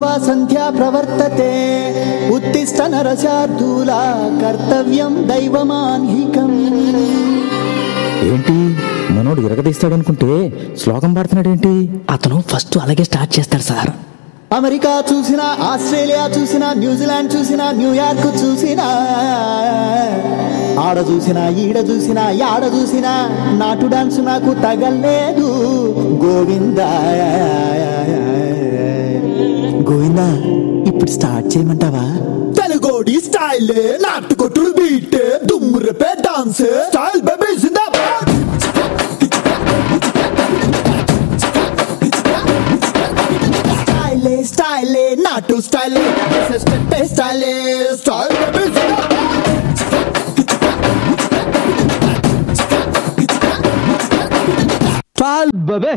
సంధ్యా ప్రవర్తతే ఉత్తిష్ట నరశార్దూల కర్తవ్యం దైవమాన్హికం. ఏంటి మనోడు ఇరగదీస్తాడనుకుంటే శ్లోకం పాడుతున్నాడేంటి? అతను ఫస్ట్ అలాగే స్టార్ట్ చేస్తాడు సార్. అమెరికా చూసినా, ఆస్ట్రేలియా చూసినా, న్యూజిలాండ్ చూసినా, న్యూయార్క్ చూసినా, ఆడ చూసినా, ఈడ చూసినా, యాడ చూసినా నాటు డాన్స్ నాకు తగలేదు. గోవిందా గోవిందా, ఇప్పుడు స్టార్ట్ చేయమంటావా? తెలుగోడి స్టైల్, నాటు కొట్టుడు బీట్, దుమ్మురపే డాన్స్ స్టైల్ బేబీ జిందాబాద్. స్టైల్ స్టైల్ నాటు స్టైల్, స్టైల్ స్టైల్ బేబీ జిందాబాద్. Style baby.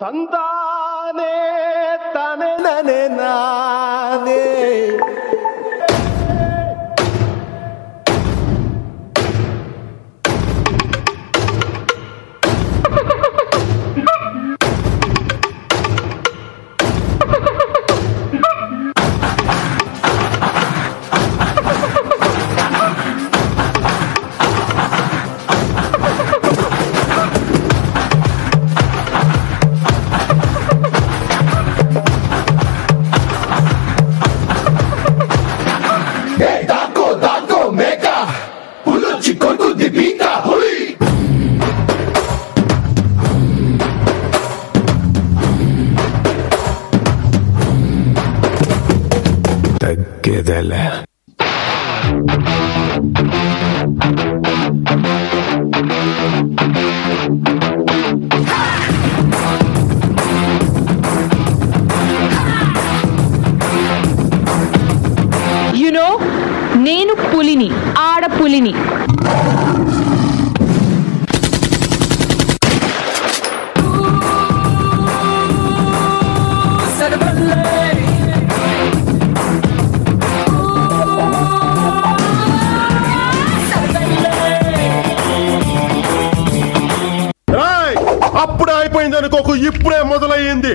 తందానే తననే నానే తగ్గేదలే. యునో, నేను పులిని, ఆడపులిని. అప్పుడే అయిపోయింది అనుకోకు, ఇప్పుడే మొదలయ్యింది.